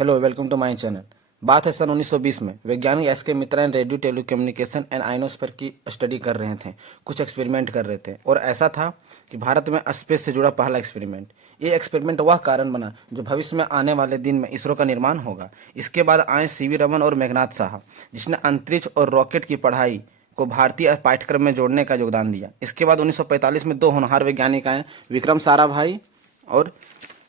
Hello, welcome to my channel. बात है सन 1920 में। वैज्ञानिक S K Mitra radio telecommunication and ionosphere की स्टडी कर रहे थे। कुछ एक्सपेरिमेंट कर रहे थे और ऐसा था कि भारत में स्पेस से जुड़ा पहला एक्सपेरिमेंट। ये एक्सपेरिमेंट वह कारण बना जो भविष्य में आने वाले दिन में इसरो का निर्माण होगा। इसके बाद आए सीवी रमन और मेघनाथ साहा, जिसने अंतरिक्ष और रॉकेट की पढ़ाई को भारतीय पाठ्यक्रम में जोड़ने का योगदान दिया। इसके बाद 1945 में दो होनहार वैज्ञानिक आए, विक्रम साराभाई और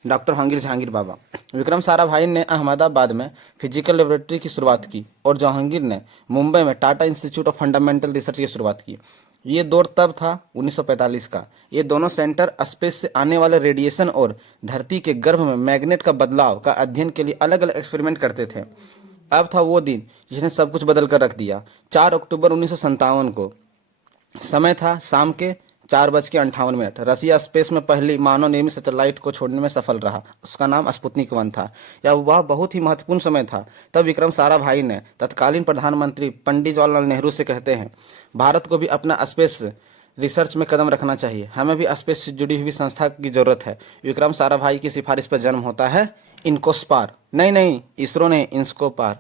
डॉक्टर जहांगीर बाबा। विक्रम साराभाई ने अहमदाबाद में फिजिकल लेबोरेटरी की शुरुआत की और जहांगीर ने मुंबई में Tata institute of fundamental research की शुरुआत की। ये दौर तब था 1945 का। ये दोनों सेंटर स्पेस से आने वाले रेडिएशन और धरती के गर्भ में मैग्नेट का बदलाव का अध्ययन के लिए अलग अलग एक्सपेरिमेंट करते थे। अब था वो दिन जिसने सब कुछ बदल कर रख दिया। 4 अक्टूबर 1957 को समय था शाम के 4:58। रसिया स्पेस में पहली मानव निर्मित सैटेलाइट को छोड़ने में सफल रहा। उसका नाम स्पुतनिक 1 था। यह वह बहुत ही महत्वपूर्ण समय था। तब विक्रम साराभाई ने तत्कालीन प्रधानमंत्री पंडित जवाहरलाल नेहरू से कहते हैं, भारत को भी अपना स्पेस रिसर्च में कदम रखना चाहिए। हमें भी स्पेस से जुड़ी हुई संस्था की जरूरत है। विक्रम साराभाई की सिफारिश पर जन्म होता है इनकोस्पार। नहीं, इसरो नहीं, INCOSPAR,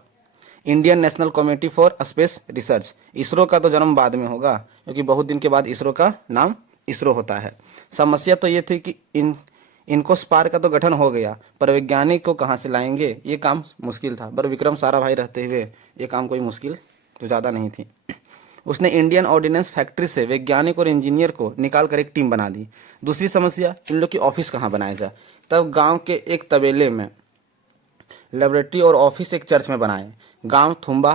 Indian National Committee for Space Research. ISRO का तो जन्म बाद में होगा, क्योंकि बहुत दिन के बाद इसरो का नाम इसरो होता है। समस्या तो ये थी कि इनको स्पार का तो गठन हो गया, पर वैज्ञानिक को कहाँ से लाएंगे, ये काम मुश्किल था। पर विक्रम साराभाई रहते हुए ये काम कोई मुश्किल तो ज़्यादा नहीं थी। उसने इंडियन ऑर्डिनेंस फैक्ट्री से वैज्ञानिक और इंजीनियर को निकाल कर एक टीम बना दी। दूसरी समस्या, इन लोग की ऑफिस कहाँ बनाया जाए। तब गांव के एक तबेले में लेबोरेटरी और ऑफिस एक चर्च में बनाए। गांव थुम्बा,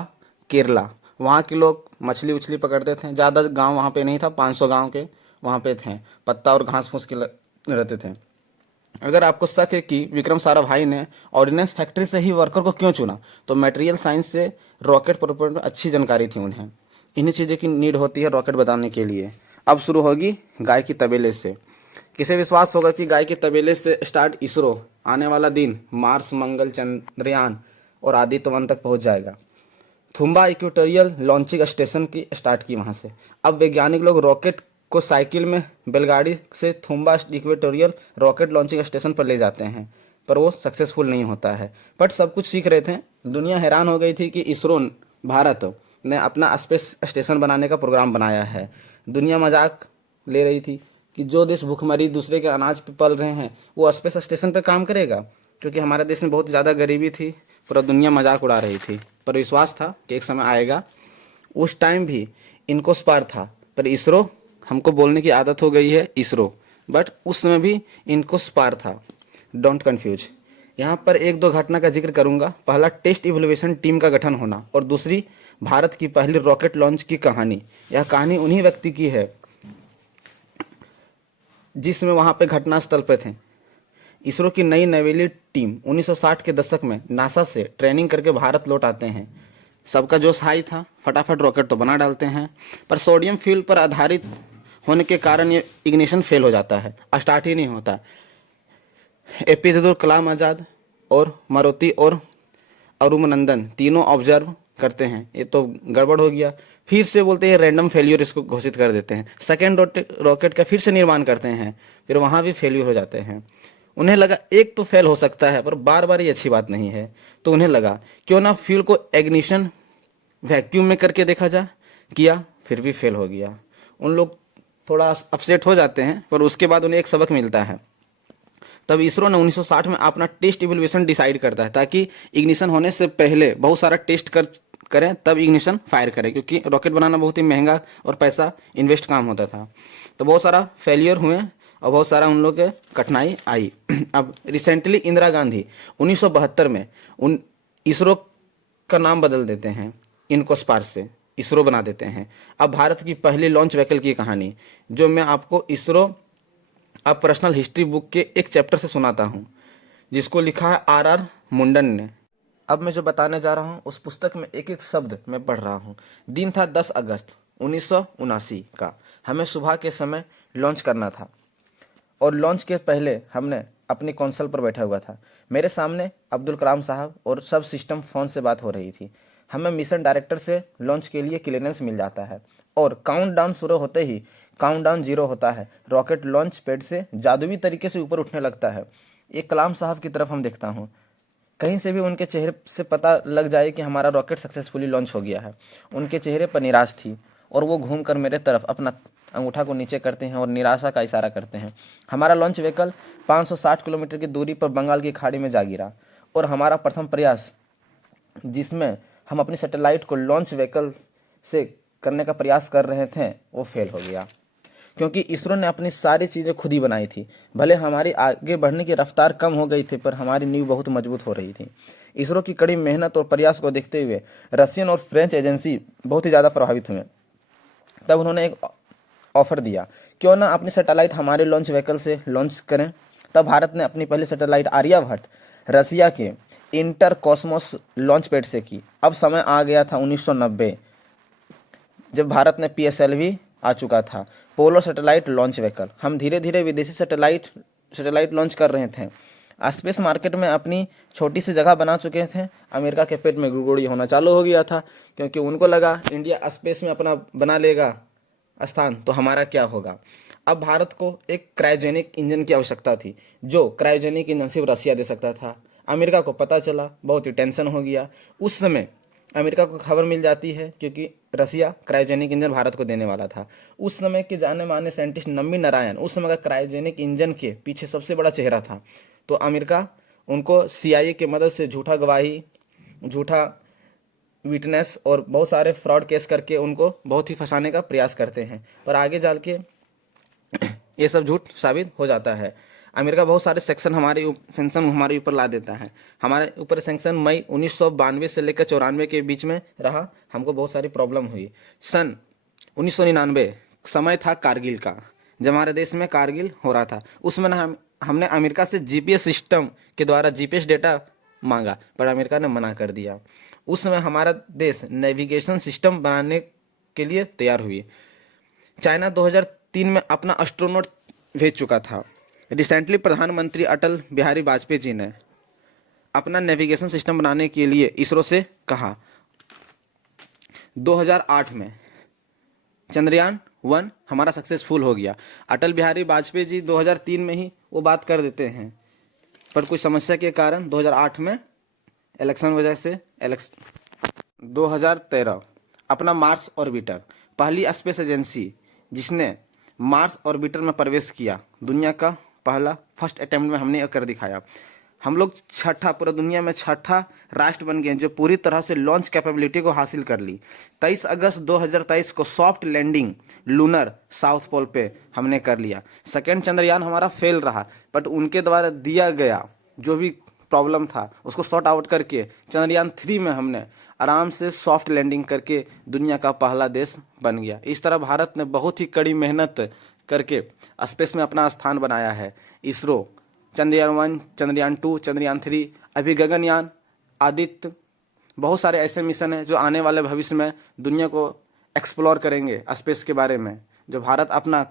केरला। वहाँ के लोग मछली उछली पकड़ते थे। ज़्यादा गांव वहाँ पे नहीं था, 500 गांव के वहाँ पे थे। पत्ता और घास फूस के रहते थे। अगर आपको शक है कि विक्रम साराभाई ने ऑर्डिनेंस फैक्ट्री से ही वर्कर को क्यों चुना, तो मटेरियल साइंस से रॉकेट प्रोपेलर में अच्छी जानकारी थी उन्हें। इन्हीं चीज़ों की नीड होती है रॉकेट बनाने के लिए। अब शुरू होगी गाय की तबेले से। किसे विश्वास होगा कि गाय के तबेले से स्टार्ट इसरो आने वाला दिन मार्स, मंगल, चंद्रयान और आदित्य 1 तक पहुंच जाएगा। थुम्बा इक्वेटोरियल लॉन्चिंग स्टेशन की स्टार्ट की वहां से। अब वैज्ञानिक लोग रॉकेट को साइकिल में बैलगाड़ी से Thumba equatorial rocket launching station पर ले जाते हैं, पर वो सक्सेसफुल नहीं होता है। बट सब कुछ सीख रहे थे। दुनिया हैरान हो गई थी कि इसरो भारत ने अपना स्पेस स्टेशन बनाने का प्रोग्राम बनाया है। दुनिया मजाक ले रही थी कि जो देश भूखमरी दूसरे के अनाज पे पल रहे हैं वो स्पेस स्टेशन पे काम करेगा, क्योंकि हमारे देश में बहुत ज़्यादा गरीबी थी। पूरा दुनिया मजाक उड़ा रही थी, पर विश्वास था कि एक समय आएगा। उस टाइम भी इनको स्पार था, पर इसरो, हमको बोलने की आदत हो गई है इसरो, बट उस समय भी इनको स्पार था। Don't confuse. यहाँ पर एक दो घटना का जिक्र करूंगा। पहला, टेस्ट इवोल्यूशन टीम का गठन होना, और दूसरी, भारत की पहली रॉकेट लॉन्च की कहानी। यह कहानी उन्हीं व्यक्ति की है जिसमें वहां पे घटनास्थल पे थे। इसरो की नई नवेली टीम 1960 के दशक में नासा से ट्रेनिंग करके भारत लौट आते हैं। सबका जोश हाई था, फटाफट रॉकेट तो बना डालते हैं, पर सोडियम फ्यूल पर आधारित होने के कारण ये इग्निशन फेल हो जाता है, स्टार्ट ही नहीं होता। एपीजे अब्दुल कलाम आज़ाद और मारुति और अरुमनंदन तीनों ऑब्जर्व करते हैं, ये तो गड़बड़ हो गया। फिर से बोलते हैं रैंडम फेल्यूर, इसको घोषित कर देते हैं। सेकेंड रॉकेट का फिर से निर्माण करते हैं, फिर वहां भी फेल्यूर हो जाते हैं। उन्हें लगा एक तो फेल हो सकता है, पर बार बार ये अच्छी बात नहीं है। तो उन्हें लगा क्यों ना फ्यूल को एग्निशन वैक्यूम में करके देखा जाए। किया, फिर भी फेल हो गया। उन लोग थोड़ा अपसेट हो जाते हैं, पर उसके बाद उन्हें एक सबक मिलता है। तब इसरो ने 1960 में अपना टेस्ट इवोल्यूशन डिसाइड करता है, ताकि इग्निशन होने से पहले बहुत सारा टेस्ट करें, तब इग्निशन फायर करें, क्योंकि रॉकेट बनाना बहुत ही महंगा और पैसा इन्वेस्ट काम होता था। तो बहुत सारा फेलियर हुए और बहुत सारा उन लोग के कठिनाई आई। अब रिसेंटली इंदिरा गांधी 1972 में इसरो का नाम बदल देते हैं, इनकोस्पार से इसरो बना देते हैं। अब भारत की पहली लॉन्च व्हीकल की कहानी, जो मैं आपको इसरो अब पर्सनल हिस्ट्री बुक के एक चैप्टर से सुनाता हूँ, जिसको लिखा है आर मुंडन ने। अब मैं जो बताने जा रहा हूँ उस पुस्तक में एक एक शब्द मैं पढ़ रहा हूँ। दिन था 10 अगस्त 1979 का। हमें सुबह के समय लॉन्च करना था, और लॉन्च के पहले हमने अपनी कंसोल पर बैठा हुआ था। मेरे सामने अब्दुल कलाम साहब और सब सिस्टम फोन से बात हो रही थी। हमें मिशन डायरेक्टर से लॉन्च के लिए क्लियरेंस मिल जाता है, और काउंटडाउन शुरू होते ही काउंटडाउन 0 होता है। रॉकेट लॉन्च पैड से जादुई तरीके से ऊपर उठने लगता है। एक कलाम साहब की तरफ हम देखता हूँ, कहीं से भी उनके चेहरे से पता लग जाए कि हमारा रॉकेट सक्सेसफुली लॉन्च हो गया है। उनके चेहरे पर निराश थी और वो घूमकर मेरे तरफ अपना अंगूठा को नीचे करते हैं और निराशा का इशारा करते हैं। हमारा लॉन्च व्हीकल 560 किलोमीटर की दूरी पर बंगाल की खाड़ी में जा गिरा और हमारा प्रथम प्रयास, जिसमें हम अपनी सैटेलाइट को लॉन्च व्हीकल से करने का प्रयास कर रहे थे, वो फेल हो गया। क्योंकि इसरो ने अपनी सारी चीज़ें खुद ही बनाई थी। भले हमारी आगे बढ़ने की रफ्तार कम हो गई थी, पर हमारी नींव बहुत मजबूत हो रही थी। इसरो की कड़ी मेहनत और प्रयास को देखते हुए रशियन और फ्रेंच एजेंसी बहुत ही ज़्यादा प्रभावित हुए। तब उन्होंने एक ऑफर दिया, क्यों ना अपनी सैटेलाइट हमारे लॉन्च व्हीकल से लॉन्च करें। तब भारत ने अपनी पहली सैटेलाइट आर्यभट्ट रसिया के इंटर कॉस्मोस लॉन्च पैड से की। अब समय आ गया था 1990, जब भारत ने PSLV आ चुका था, पोलर सैटेलाइट लॉन्च व्हीकल। हम धीरे धीरे विदेशी सैटेलाइट लॉन्च कर रहे थे। स्पेस मार्केट में अपनी छोटी सी जगह बना चुके थे। अमेरिका के पेट में गुड़गुड़ी होना चालू हो गया था, क्योंकि उनको लगा इंडिया स्पेस में अपना बना लेगा स्थान, तो हमारा क्या होगा। अब भारत को एक क्रायोजेनिक इंजन की आवश्यकता थी, जो क्रायोजेनिक इंजन सिर्फ रसिया दे सकता था। अमेरिका को पता चला, बहुत ही टेंशन हो गया। उस समय अमेरिका को खबर मिल जाती है, क्योंकि रसिया क्रायोजेनिक इंजन भारत को देने वाला था। उस समय के जाने माने साइंटिस्ट नम्बी नारायण उस समय का क्रायोजेनिक इंजन के पीछे सबसे बड़ा चेहरा था। तो अमेरिका उनको CIA की मदद से झूठा गवाही, झूठा विटनेस और बहुत सारे फ्रॉड केस करके उनको बहुत ही फंसाने का प्रयास करते हैं, पर आगे चल के ये सब झूठ साबित हो जाता है। अमेरिका बहुत सारे सेंक्शन हमारे ऊपर ला देता है। हमारे ऊपर सेंक्शन मई 1992 से लेकर 94 के बीच में रहा। हमको बहुत सारी प्रॉब्लम हुई। सन 1999 समय था कारगिल का, जब हमारे देश में कारगिल हो रहा था। उसमें ना हमने अमेरिका से GPS सिस्टम के द्वारा GPS डेटा मांगा, पर अमेरिका ने मना कर दिया। उस समय हमारा देश नेविगेशन सिस्टम बनाने के लिए तैयार हुई। चाइना 2003 में अपना एस्ट्रोनॉट भेज चुका था। रिसेंटली प्रधानमंत्री अटल बिहारी वाजपेयी जी ने अपना नेविगेशन सिस्टम बनाने के लिए इसरो से कहा। 2008 में चंद्रयान-1 हमारा सक्सेसफुल हो गया। अटल बिहारी वाजपेयी जी 2003 में ही वो बात कर देते हैं, पर कुछ समस्या के कारण 2008 में इलेक्शन वजह से 2013 अपना मार्स ऑर्बिटर, पहली स्पेस एजेंसी जिसने मार्स ऑर्बिटर में प्रवेश किया, दुनिया का पहला फर्स्ट अटेम्प्ट में हमने कर दिखाया। हम लोग पूरा दुनिया में छठा राष्ट्र बन गए जो पूरी तरह से लॉन्च कैपेबिलिटी को हासिल कर ली। 23 अगस्त 2023 को soft landing lunar south pole पे हमने कर लिया। सेकेंड चंद्रयान हमारा फेल रहा, बट उनके द्वारा दिया गया जो भी प्रॉब्लम था उसको सॉर्ट आउट करके चंद्रयान-3 में हमने आराम से सॉफ्ट लैंडिंग करके दुनिया का पहला देश बन गया। इस तरह भारत ने बहुत ही कड़ी मेहनत करके स्पेस में अपना स्थान बनाया है। इसरो चंद्रयान-1, चंद्रयान-2, चंद्रयान-3, अभी गगनयान, आदित्य, बहुत सारे ऐसे मिशन हैं जो आने वाले भविष्य में दुनिया को एक्सप्लोर करेंगे स्पेस के बारे में, जो भारत अपना